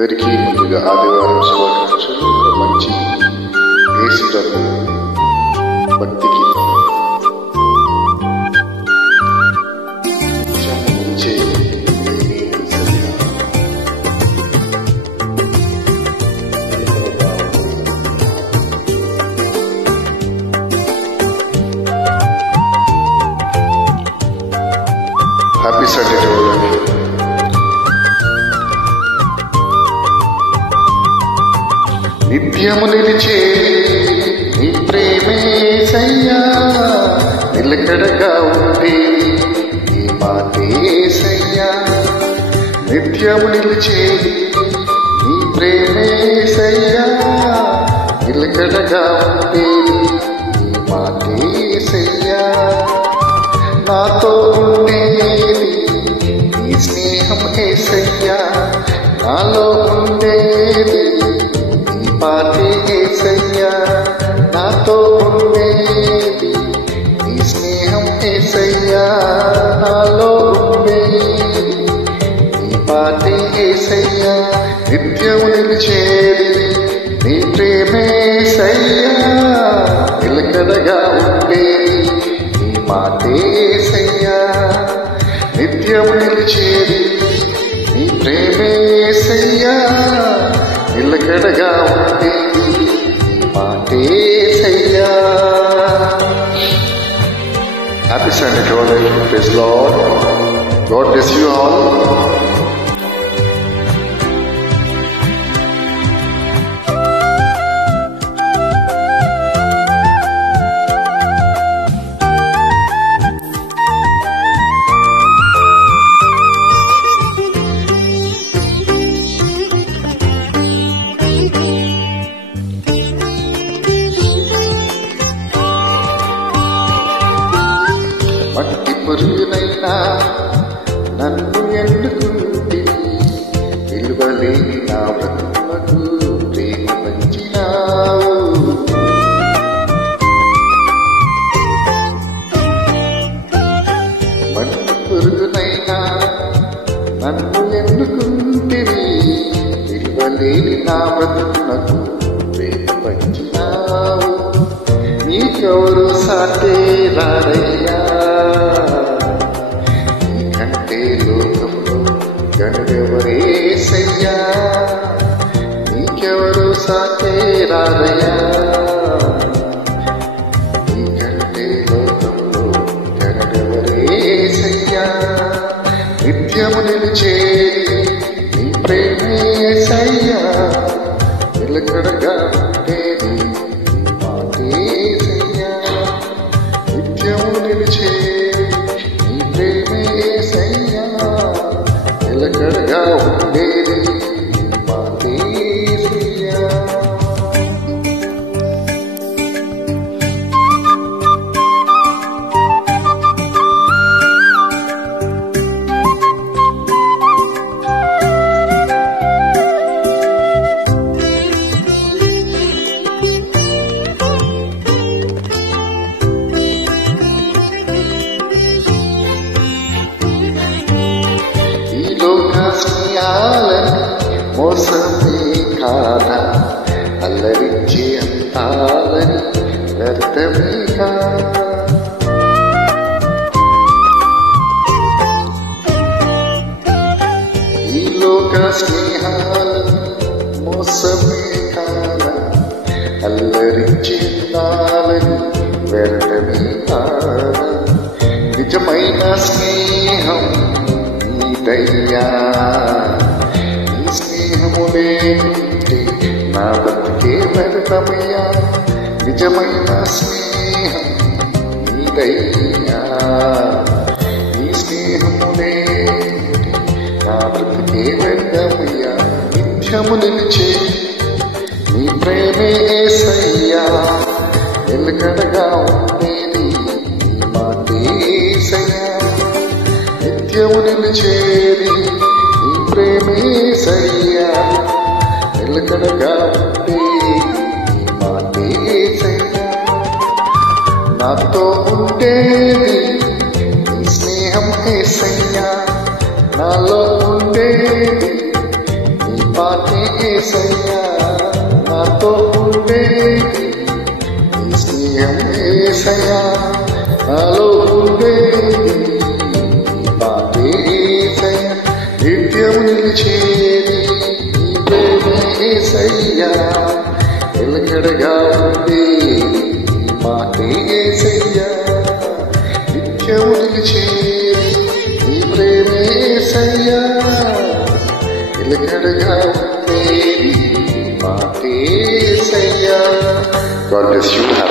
అందరికీ ముందుగా ఆదివారం శుభాకాంక్షలు. మంచి యేసుప్రభు భక్తికి హ్యాపీ సండే టు ఆల్. నిత్యము నిలిచే నీ ప్రేమేసయ్యా, నిలకడగా ఉండేది నీ మాటేసయ్యా. నిత్యము నిలిచే నీ ప్రేమేసయ్యా, నిలకడగా ఉండేది నీ మాటేసయ్యా. నాతో ఉండేది నీ స్నేహం ఏసయ్యా, నాలో ఉండేది పాటే ఏసయ్యా. నాతో ఉండేది నీ స్నేహం ఏసయ్యా, నాలో ఉండేది నీ పాటే ఏసయ్యా. నిత్యం నిలిచేది నీ ప్రేమేసయ్యా, నిలకడగా ఉండేది నీ మాటే ఏసయ్యా. నిత్యం నిలిచేది నీ ప్రేమేసయ్యా, నిలకడగా ఉండేది నీ మాటేసయ్యా. Happy Sunday to all. Praise Lord. God bless you all. మట్టి పురుగునైనా నన్ను ఎన్నుకుంటే, విలువలేని నా బ్రతుకులకు ప్రేమ పంచినావు. మట్టి పురుగునైనా నన్ను ఎన్నుకుంటే, విలువలేని నా బ్రతుకులకు ప్రేమ పంచినావు. నీకెవరు సాటే రారయ్యా, నీకంటే లోకంలో గనుడెవరేసయ్యా. నీకెవరు సాటే రారయ్యా, నీకంటే లోకంలో గనుడెవరేసయ్యా. నిత్యము నిలిచేది నీ ప్రేమేసయ్యా, నిలకడగా ఉండేది నీ మాటేసయ్యా. నిత్యము నిలిచేది నీ ప్రేమేసయ్యా, నిలకడగా ఉండేది నీ మాటేసయ్యా. మోసమే కాదా, అల్లరించే అంతాలని వ్యర్థమే కాదా. ఈ లోక స్నేహాలని మోసమే కాదా, అల్లరించే అంతాలని వ్యర్థమే కాదా. నిజమైన స్నేహం నీదయ్యా, లేకుంటే నా బతికే వ్యర్థమయ్యా. నిజమైన స్నేహం నీదయ్యా, నీ స్నేహము లేకుంటే నా బతికే వ్యర్థమయ్యా. నిత్యము నిలిచే నీ ప్రేమే యేసయ్యా, నిలకడగా ఉండేది నీ మాటేసయ్యా. నిత్యము నిలిచేది నీ ప్రేమేసయ్యా, నిలకడగా ఉండేది నీ మాటేసయ్యా. నాతో ఉండేది నీ స్నేహం యేసయ్యా, నాలో ఉండేది నీ మాట మాటే యేసయ్యా నాతో ఉండేది నీ స్నేహం యేసయ్యా నాలో ఉండేది మాటే యేసయ్యా నిత్యం నిలిచేది నీ ప్రేమే యేసయ్యా నిలకడగా ఉండేది మాటే యేసయ్యా నిత్యం నిలిచేది నీ ప్రేమే యేసయ్యా నిలకడగా ఉండేది మాటే యేసయ్యా. God bless you.